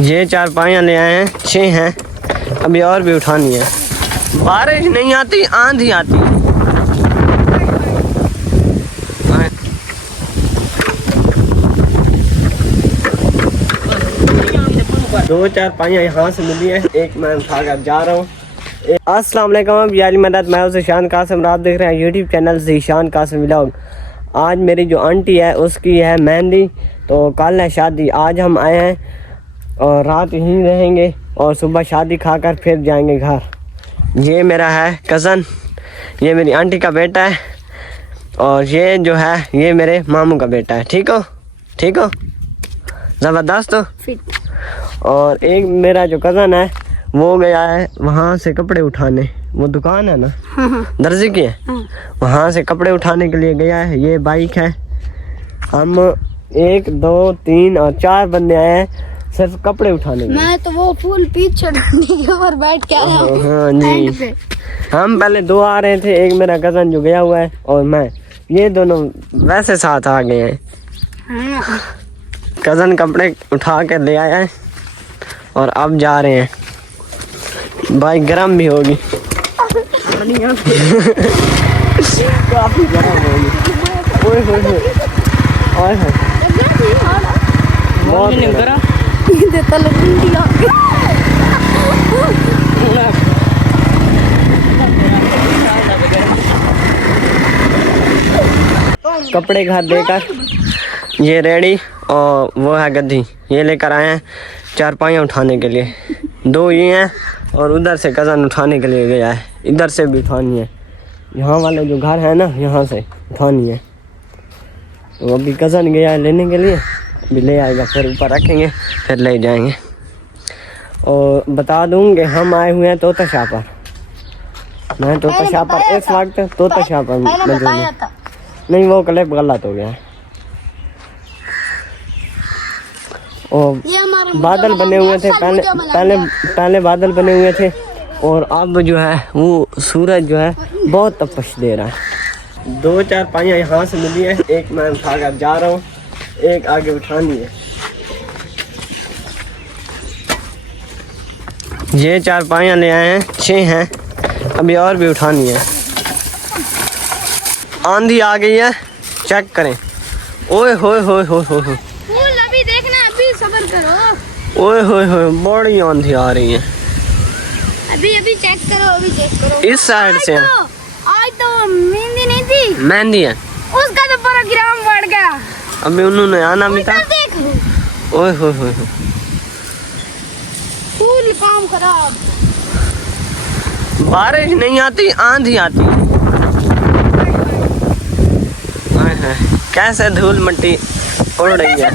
ये चारपाइयाँ ले आए हैं, 6 हैं, अभी और भी उठानी है। बारिश नहीं आती, आंधी आती है। दो चारपाइयाँ यहाँ से मिली है, एक मैं उठाकर जा रहा हूँ। अस्सलाम वालेकुम यारी मदद, मैं हूँ ज़ीशान कासिम, आप देख रहे हैं YouTube channel Zeeshan Qasim vlog. आज मेरी जो आंटी है उसकी है मेहंदी, तो कल है शादी। आज हम आए हैं और रात यहीं रहेंगे और सुबह शादी खाकर फिर जाएंगे घर। ये मेरा है कज़न, ये मेरी आंटी का बेटा है, और ये जो है ये मेरे मामू का बेटा है। ठीक हो, ठीक हो, ज़बरदस्त हो। और एक मेरा जो कज़न है वो गया है वहाँ से कपड़े उठाने, वो दुकान है ना दर्जी की है, वहाँ से कपड़े उठाने के लिए गया है। ये बाइक है, हम 1 2 3 और 4 बंदे आए हैं सिर्फ कपड़े उठाने के लिए। मैं तो वो फुल पीछे के ऊपर बैठ के आया हूं। हाँ जी, हम पहले 2 आ रहे थे, एक मेरा कज़न जो गया हुआ है और मैं, ये दोनों वैसे साथ आ गए हैं। कज़न कपड़े उठा कर ले आया है और अब जा रहे हैं। बाइक गर्म भी होगी काफी गर्म होगी। ओए होए होए, ओए होए, बहुत गर्म। कपड़े घर देकर ये रेडी, और वो है गद्दी, ये लेकर आए हैं चारपाइयाँ उठाने के लिए। 2 ये हैं और उधर से कज़न उठाने के लिए गया है, इधर से भी उठानी है। यहाँ वाले जो घर है ना, यहाँ से उठानी है। तो अभी कज़न गया है लेने के लिए, अभी ले आएगा, फिर ऊपर रखेंगे, फिर ले जाएंगे। और बता दूँ कि हम आए हुए हैं तोता शाह पर। मैं तोता शाह पर इस वक्त तोता शाह पर मौजूद हूं। नहीं, वो क्लिप गलत हो गया है। और बादल बने हुए थे, पहले बादल बने हुए थे, और अब जो है वो सूरज जो है बहुत तपश दे रहा है। 2 चारपाइयाँ यहाँ से मिली है, एक मैं उठाकर जा रहा हूँ, एक आगे उठानी है। ये चारपाइयाँ ले आए हैं, 6 हैं, अभी और भी उठानी है। आंधी आ गई है, चेक करें। ओए होए होए होए होए, अभी देखना, अभी सब्र करो। ओए होए होए, बड़ी आंधी आ रही है। अभी चेक करो, अभी चेक करो। इस साइड से आज तो मेहंदी नहीं थी, मेहंदी है, उसका तो प्रोग्राम बढ़ गया। अभी उन्होंने आना भी था। देखो, ओए होए होए, फुल काम खराब। बारिश नहीं आती, आंधी आती है। कैसे धूल मिट्टी उड़ रही है।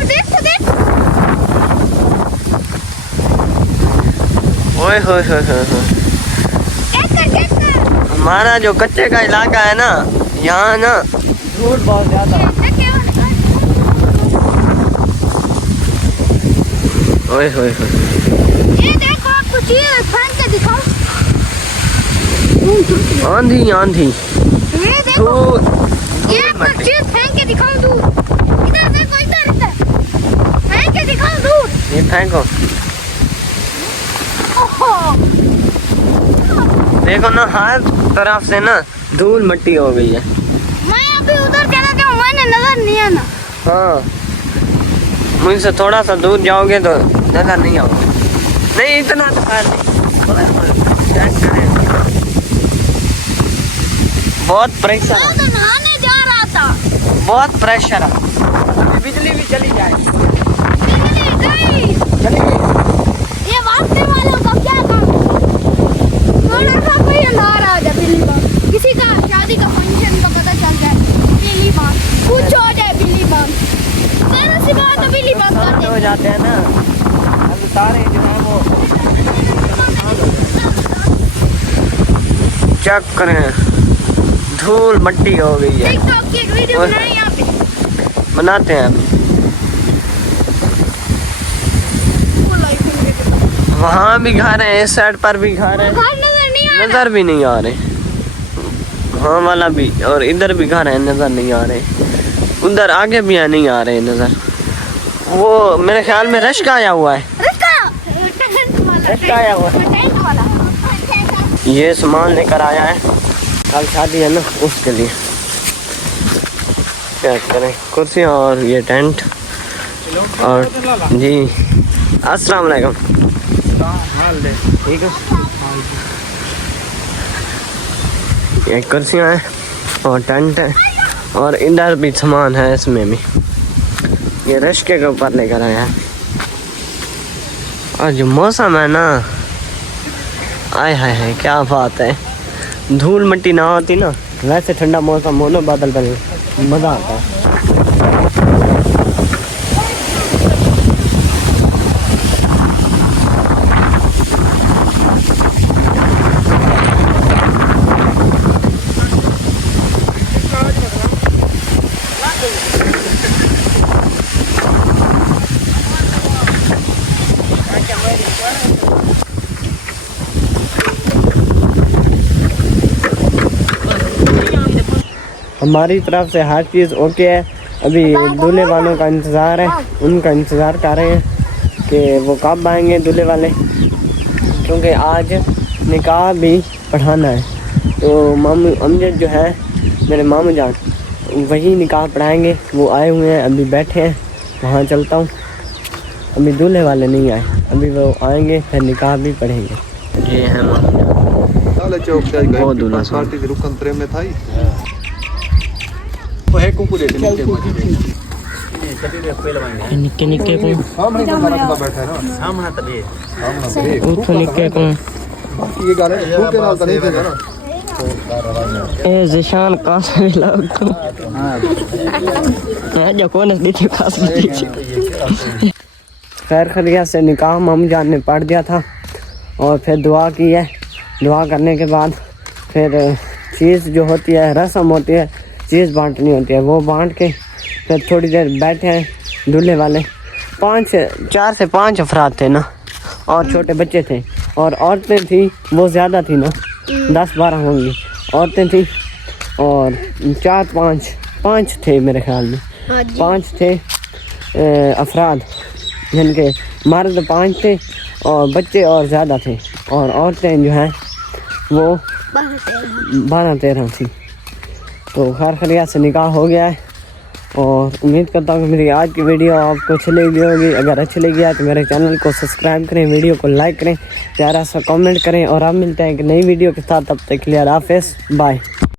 ओए होए होए होए, हमारा जो कच्चे का इलाका है ना, यहाँ ना धूल बहुत ज्यादा। ओए होए होए, ये देखो, आपको चीज फेंक के दिखाऊं। आंधी आंधी, ये देखो, ये आपको चीज फेंक के दिखाऊं दूर। इधर देखो, इधर फेंक के दिखाऊं दूर। ये फेंको, देखो ना, हर तरफ से ना धूल मिट्टी हो गई है। मैं अभी उधर चला गया, मैंने नजर नहीं आना। हाँ, मुझसे थोड़ा सा दूर जाओगे तो नजर नहीं आओगे। नहीं, इतना तो खैर नहीं। बहुत प्रेशर है, मैं तो नहाने जा रहा था। बहुत प्रेशर है। अभी बिजली भी चली जाए। बिजली गई। चली गई। ये वास्ते वालों का क्या काम? थोड़ा सा कोई अंधार आ जाए, बिजली बंद। किसी का शादी का फंक्शन का पता चल जाए, बिजली बंद। कुछ हो जाए, बिजली बंद। जरा सी बात तो बिजली बंद कर दे। हो जाते हैं ना, अब तारे जो है वो चेक करें, धूल मिट्टी हो गई है। टिकटॉक की एक वीडियो बनाए यहाँ पे, बनाते हैं। वहाँ भी घर है, इस साइड पर भी घर है, नजर भी नहीं आ रहे। वहाँ वाला भी और इधर भी घर है, नजर नहीं आ रहे। उधर आगे भी है, नहीं आ रहे नजर। वो मेरे ख्याल में रश का आया हुआ है। इसका आया हुआ टेंट वाला। ये सामान लेकर आया है, कल शादी है ना उसके लिए। क्या करें, कुर्सियाँ और ये टेंट और जी अस्सलाम वालेकुम। ठीक है, ये कुर्सियाँ हैं और टेंट है और इधर भी सामान है, इसमें भी ये रिश्के के ऊपर लेकर आया है। और जो मौसम है ना, आय हाय हाय क्या बात है, धूल मिट्टी ना होती ना, वैसे ठंडा मौसम हो ना, बादल पर मज़ा आता है। हमारी तरफ से हर चीज़ ओके है। अभी दूल्हे वालों का इंतज़ार है, उनका इंतज़ार कर रहे हैं कि वो कब आएंगे दूल्हे वाले, क्योंकि आज निकाह भी पढ़ाना है। तो मामू अमजद जो है मेरे मामू जान, वही निकाह पढ़ाएंगे। वो आए हुए हैं, अभी बैठे हैं, वहाँ चलता हूँ। अभी दूल्हे वाले नहीं आए, अभी वो आएंगे फिर निकाह भी पढ़ेंगे। ये है मामू जान, वो दूल्हा साहब। निक्के निक्के को उठो, निक्के को ए ज़िशान कासिम लोग को जो कौन दी थी कासिम दी। खैर खैरियत से निकाह मामू जान ने पढ़ दिया था और फिर दुआ की है। दुआ करने के बाद फिर चीज़ जो होती है, रस्म होती है, चीज़ बांटनी होती है, वो बांट के फिर थोड़ी देर बैठे हैं दूल्हे वाले। 4 से 5 अफराद थे ना, और छोटे बच्चे थे और औरतें थी, वो ज़्यादा थी ना, 10-12 होंगी औरतें थी और 4-5 थे मेरे ख्याल में, 5 थे अफराद, जिनके मर्द 5 थे और बच्चे और ज़्यादा थे, और औरतें जो हैं वो 12-13 थी। तो खैर खैरियत से निकाह हो गया है और उम्मीद करता हूँ कि मेरी आज की वीडियो आपको अच्छी लगी होगी। अगर अच्छी लगी है तो मेरे चैनल को सब्सक्राइब करें, वीडियो को लाइक करें, प्यारा सा कमेंट करें और आप मिलते हैं एक नई वीडियो के साथ। तब तक के लिए हाफिज़, बाय।